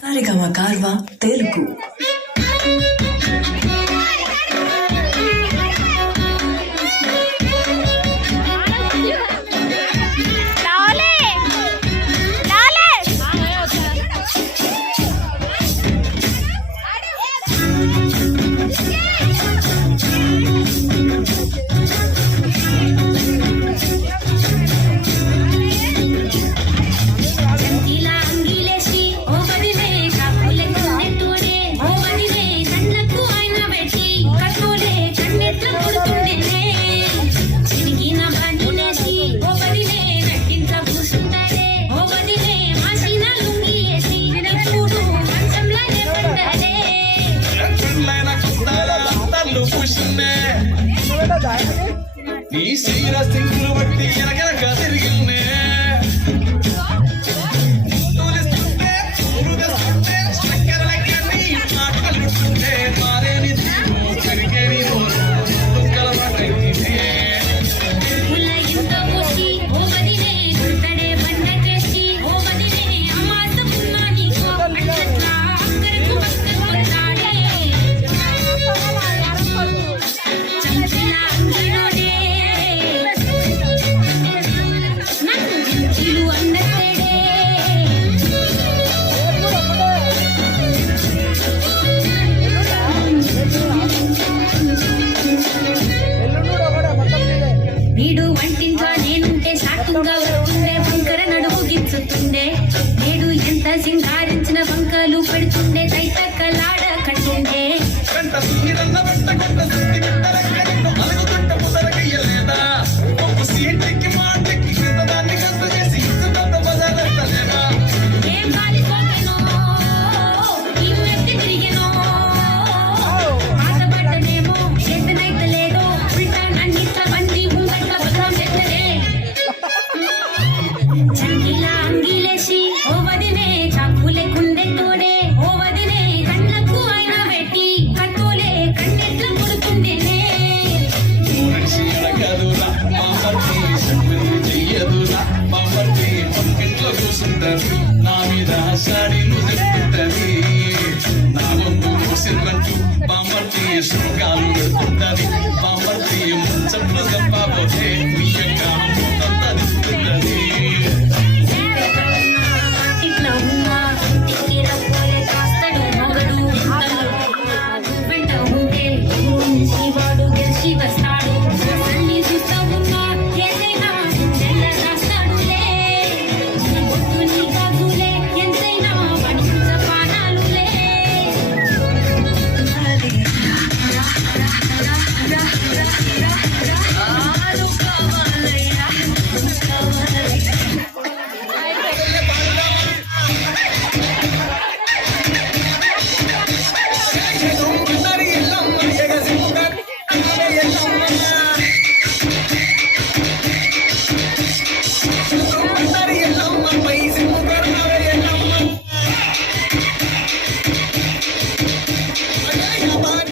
సారెగమ కార్వా తెలుగు నీ శరీర సింగులు బట్టి ఎనగనక తిరిగిన్నే తోలిస్తుంటే ఊరుదేస్తుంటే చక్కెర లెక్కని మాటలుంటుంటే మారేని తీరు పెరిగేని రోజు దుఃఖల మాటైతే వీడు వంటింట్లో నేనుంటే సాటుగా వస్తుండే వంకర నడుము గిచ్చుతుండే నేడు ఎంత సింగారించిన వంకలు పెడుతుండే తైతక్కలాడ కట్టుండే ఏం కాలిపోతేనో ఇన్నెత్తి తిరిగినో ఆశపడ్డనేమో చేతనైతే లేదో ఉల్టా నన్నిట్ల బండి ముంగట్ల బలం ఎత్తదే చంకిలా అంగిలేసి ఓ వదినే చాకులే గుండె తోడే ఓ వదినే కళ్ళకు అయినా పెట్టి కట్టులే కన్నెట్ల ముడుతుండేనే నా మీద సాడీలు చెప్తుంటది నా ముందు సిల్వంటూ బాంబర్తి శృంగాలు